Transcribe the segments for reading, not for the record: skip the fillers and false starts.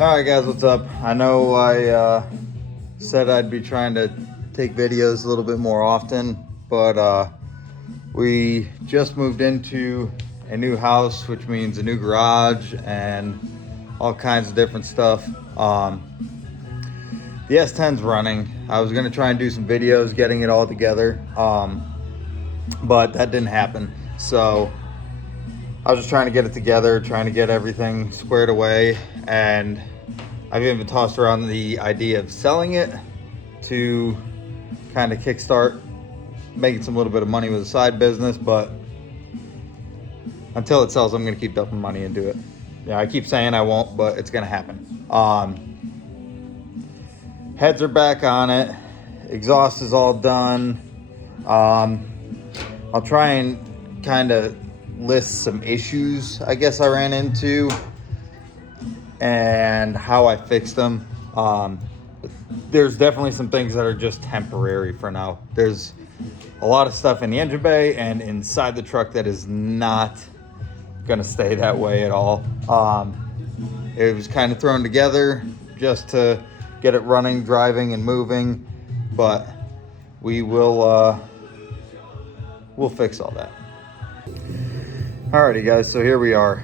All right, guys, what's up? I know I said I'd be trying to take videos a little bit more often, but we just moved into a new house, which means a new garage and all kinds of different stuff. The S10's running. I was gonna try and do some videos getting it all together, but that didn't happen. So I was just trying to get it together, trying to get everything squared away, and I've even tossed around the idea of selling it to kind of kickstart making some little bit of money with a side business, but until it sells, I'm gonna keep dumping money into it. Yeah, I keep saying I won't, but it's gonna happen. Heads are back on it. Exhaust is all done. I'll try and kind of list some issues I guess I ran into and how I fixed them. There's definitely some things that are just temporary for now. There's a lot of stuff in the engine bay and inside the truck that is not gonna stay that way at all. It was kind of thrown together just to get it running, driving, and moving, but we'll fix all that. Alrighty, guys, so here we are.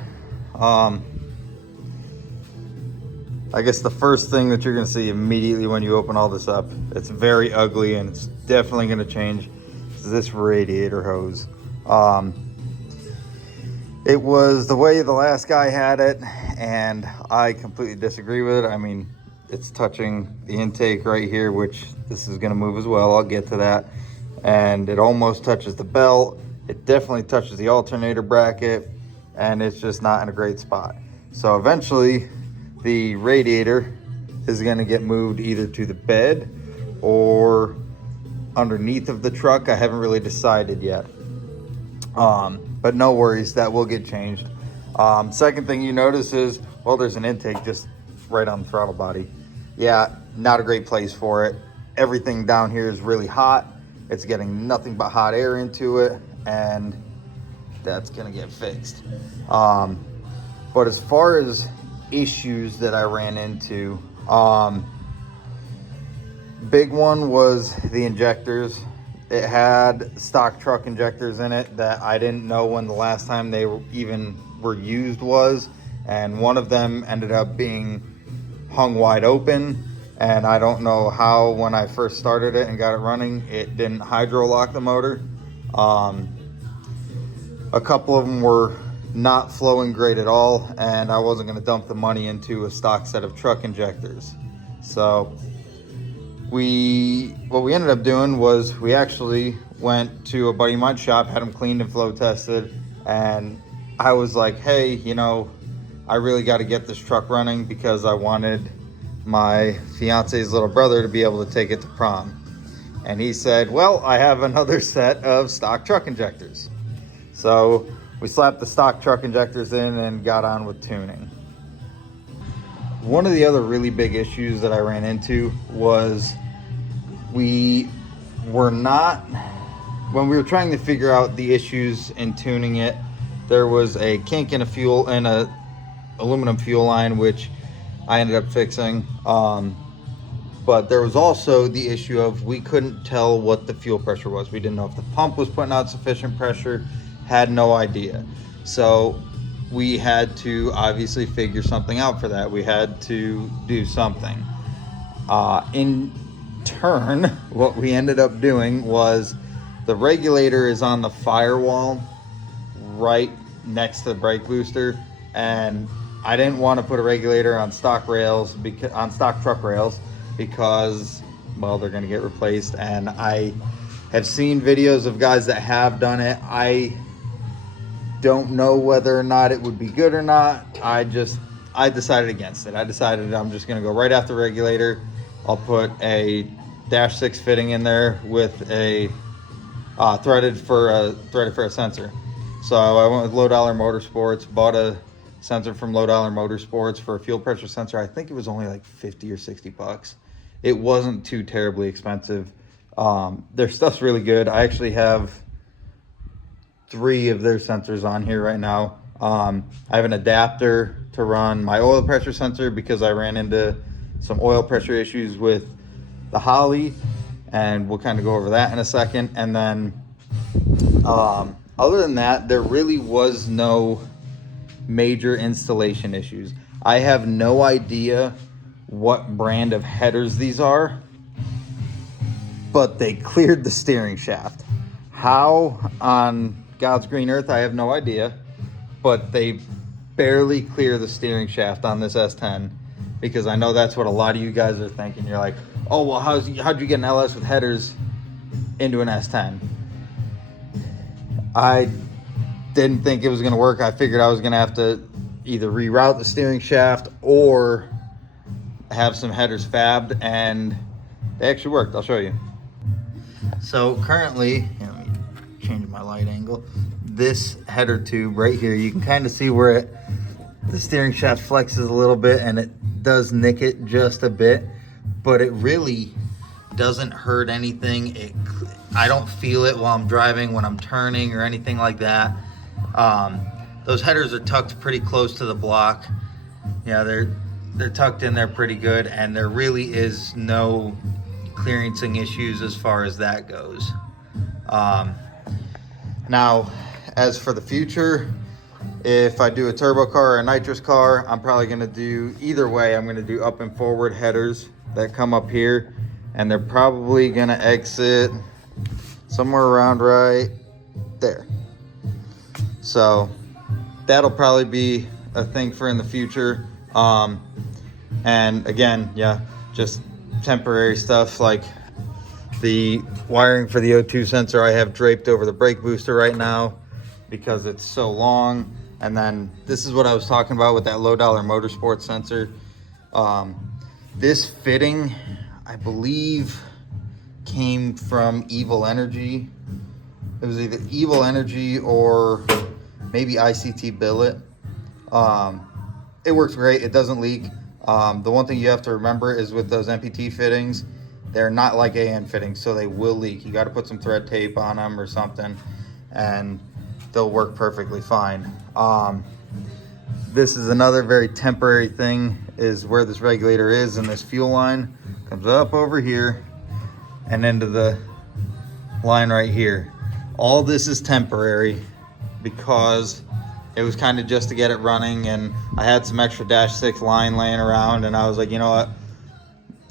I guess the first thing that you're gonna see immediately when you open all this up, it's very ugly and it's definitely gonna change, is this radiator hose. It was the way the last guy had it, and I completely disagree with it. I mean, it's touching the intake right here, which this is gonna move as well. I'll get to that. And it almost touches the belt. It definitely touches the alternator bracket, and it's just not in a great spot. So eventually the radiator is gonna get moved either to the bed or underneath of the truck. I haven't really decided yet. But no worries, that will get changed. Second thing you notice is, well, there's an intake just right on the throttle body. Yeah, not a great place for it. Everything down here is really hot. It's getting nothing but hot air into it, and that's gonna get fixed. But as far as issues that I ran into, big one was the injectors. It had stock truck injectors in it that I didn't know when the last time they were used was, and one of them ended up being hung wide open, and I don't know how when I first started it and got it running, it didn't hydro lock the motor. A couple of them were not flowing great at all, and I wasn't gonna dump the money into a stock set of truck injectors. So what we ended up doing was we actually went to a buddy of mine's shop, had them cleaned and flow tested, and I was like, hey, you know, I really got to get this truck running because I wanted my fiance's little brother to be able to take it to prom. And he said, well, I have another set of stock truck injectors. So we slapped the stock truck injectors in and got on with tuning. One of the other really big issues that I ran into was when we were trying to figure out the issues in tuning it, there was a kink in a aluminum fuel line, which I ended up fixing. But there was also the issue of we couldn't tell what the fuel pressure was. We didn't know if the pump was putting out sufficient pressure, had no idea. So we had to obviously figure something out for that. We had to do something. In turn, what we ended up doing was the regulator is on the firewall right next to the brake booster, and I didn't want to put a regulator on stock truck rails because, well, they're going to get replaced, and I have seen videos of guys that have done it. I don't know whether or not it would be good or not. I decided against it. I decided I'm just going to go right after regulator. I'll put a -6 fitting in there with a threaded for a sensor. So I went with Low Dollar Motorsports, bought a sensor from Low Dollar Motorsports for a fuel pressure sensor. I think it was only like 50 or 60 bucks. It wasn't too terribly expensive. Their stuff's really good. I actually have 3 of their sensors on here right now. I have an adapter to run my oil pressure sensor because I ran into some oil pressure issues with the Holly, and we'll kind of go over that in a second. And then other than that, there really was no major installation issues. I have no idea what brand of headers these are, but they cleared the steering shaft. How on God's green earth, I have no idea, but they barely clear the steering shaft on this S10, because I know that's what a lot of you guys are thinking. You're like, oh, well, how'd you get an LS with headers into an S10? I didn't think it was going to work. I figured I was going to have to either reroute the steering shaft or have some headers fabbed, and they actually worked. I'll show you. So currently, let me change my light angle. This header tube right here, you can kind of see where the steering shaft flexes a little bit, and it does nick it just a bit, but it really doesn't hurt anything. I don't feel it while I'm driving, when I'm turning or anything like that. Those headers are tucked pretty close to the block. Yeah, they're tucked in there pretty good, and there really is no clearancing issues as far as that goes. Now, as for the future, if I do a turbo car or a nitrous car, I'm probably going to do, either way, I'm going to do up and forward headers that come up here, and they're probably going to exit somewhere around right there. So that'll probably be a thing for in the future. And again, yeah, just temporary stuff, like the wiring for the O2 sensor I have draped over the brake booster right now because it's so long. And then this is what I was talking about with that low dollar motorsport sensor. This fitting, I believe, came from Evil Energy. It was either Evil Energy or maybe ICT Billet. It works great. It doesn't leak. The one thing you have to remember is with those MPT fittings, they're not like AN fittings, so they will leak. You got to put some thread tape on them or something, and they'll work perfectly fine. This is another very temporary thing, is where this regulator is, and this fuel line comes up over here and into the line right here. All this is temporary because it was kind of just to get it running, and I had some extra Dash 6 line laying around, and I was like, you know what,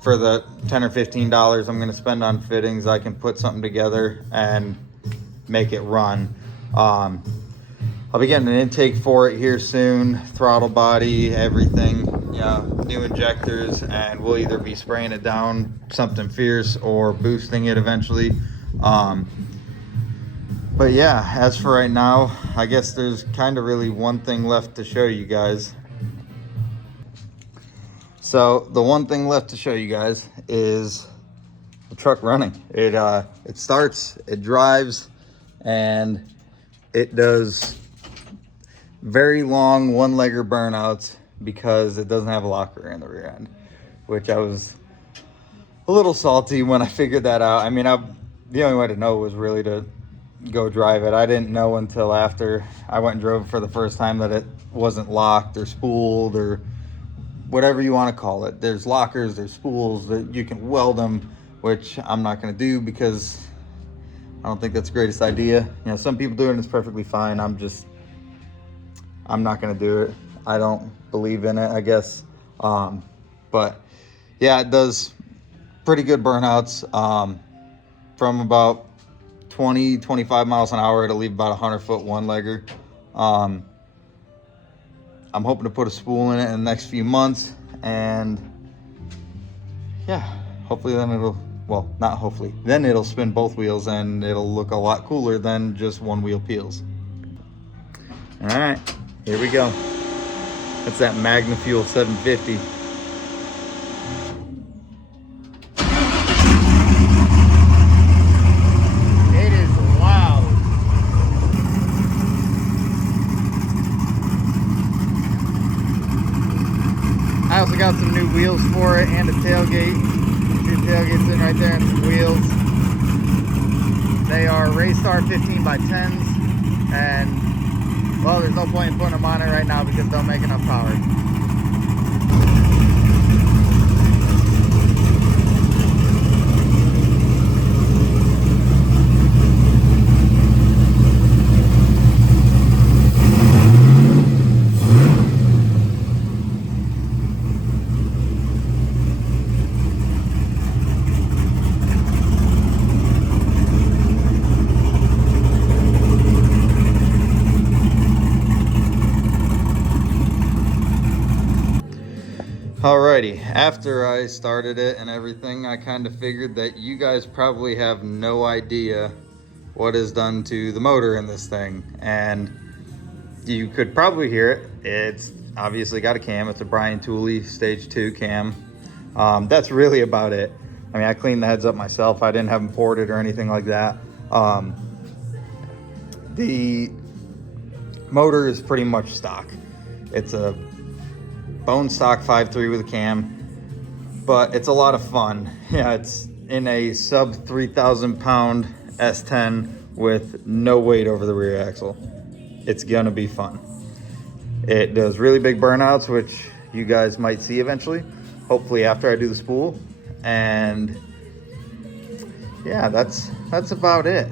for the $10 or $15 I'm going to spend on fittings, I can put something together and make it run. I'll be getting an intake for it here soon, throttle body, everything, yeah, new injectors, and we'll either be spraying it down something fierce or boosting it eventually. But yeah, as for right now, I guess there's kind of really one thing left to show you guys. So the one thing left to show you guys is the truck running. It starts, it drives, and it does very long one-legger burnouts because it doesn't have a locker in the rear end, which I was a little salty when I figured that out. I mean, the only way to know was really to go drive it. I didn't know until after I went and drove for the first time that it wasn't locked or spooled or whatever you want to call it. There's lockers, there's spools that you can weld them, which I'm not going to do because I don't think that's the greatest idea. You know, some people do it and it's perfectly fine. I'm not going to do it. I don't believe in it, I guess. But yeah, it does pretty good burnouts. From about 20-25 miles an hour, it'll leave about 100-foot one-legger. I'm hoping to put a spool in it in the next few months, and yeah, hopefully then it'll, well, not hopefully, then it'll spin both wheels and it'll look a lot cooler than just one wheel peels. All right, here we go. That's that Magna Fuel 750. I also got some new wheels for it and a tailgate. Two tailgates sitting right there and some wheels. They are Raystar 15x10s, and Well, there's no point in putting them on it right now because they'll make enough power. Alrighty, after I started it and everything, I kind of figured that you guys probably have no idea what is done to the motor in this thing. And you could probably hear it. It's obviously got a cam. It's a Brian Tooley Stage 2 cam. That's really about it. I mean, I cleaned the heads up myself. I didn't have them ported or anything like that. The motor is pretty much stock. It's a bone stock 5.3 with a cam, but it's a lot of fun. Yeah, it's in a sub 3,000 pound S10 with no weight over the rear axle. It's gonna be fun. It does really big burnouts, which you guys might see eventually, hopefully after I do the spool. And yeah, that's about it.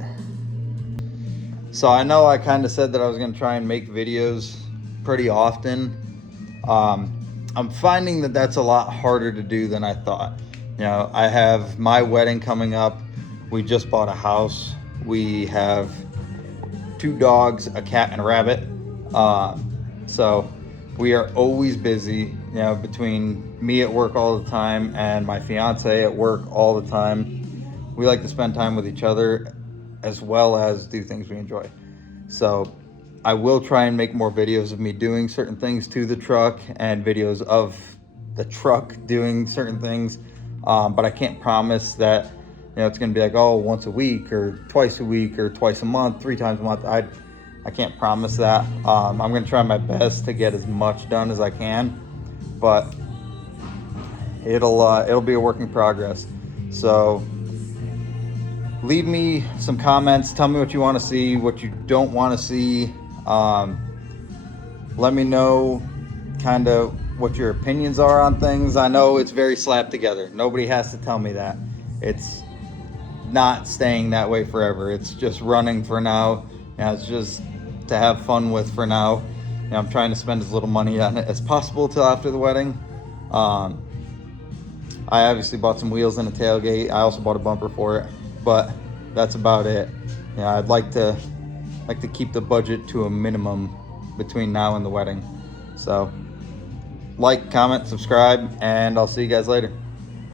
So I know I kind of said that I was gonna try and make videos pretty often. I'm finding that that's a lot harder to do than I thought. You know, I have my wedding coming up. We just bought a house. We have 2 dogs, a cat and a rabbit. So we are always busy, you know, between me at work all the time and my fiance at work all the time. We like to spend time with each other as well as do things we enjoy. So I will try and make more videos of me doing certain things to the truck and videos of the truck doing certain things. But I can't promise that, you know, it's gonna be like, oh, once a week or twice a week or twice a month, 3 times a month. I can't promise that. I'm gonna try my best to get as much done as I can, but it'll be a work in progress. So leave me some comments. Tell me what you want to see, what you don't want to see. Let me know kind of what your opinions are on things. I know it's very slapped together. Nobody has to tell me that. It's not staying that way forever. It's just running for now. Yeah, it's just to have fun with for now. You know, I'm trying to spend as little money on it as possible till after the wedding. I obviously bought some wheels and a tailgate. I also bought a bumper for it, but that's about it. Yeah, I'd like to keep the budget to a minimum between now and the wedding. So like, comment, subscribe, and I'll see you guys later.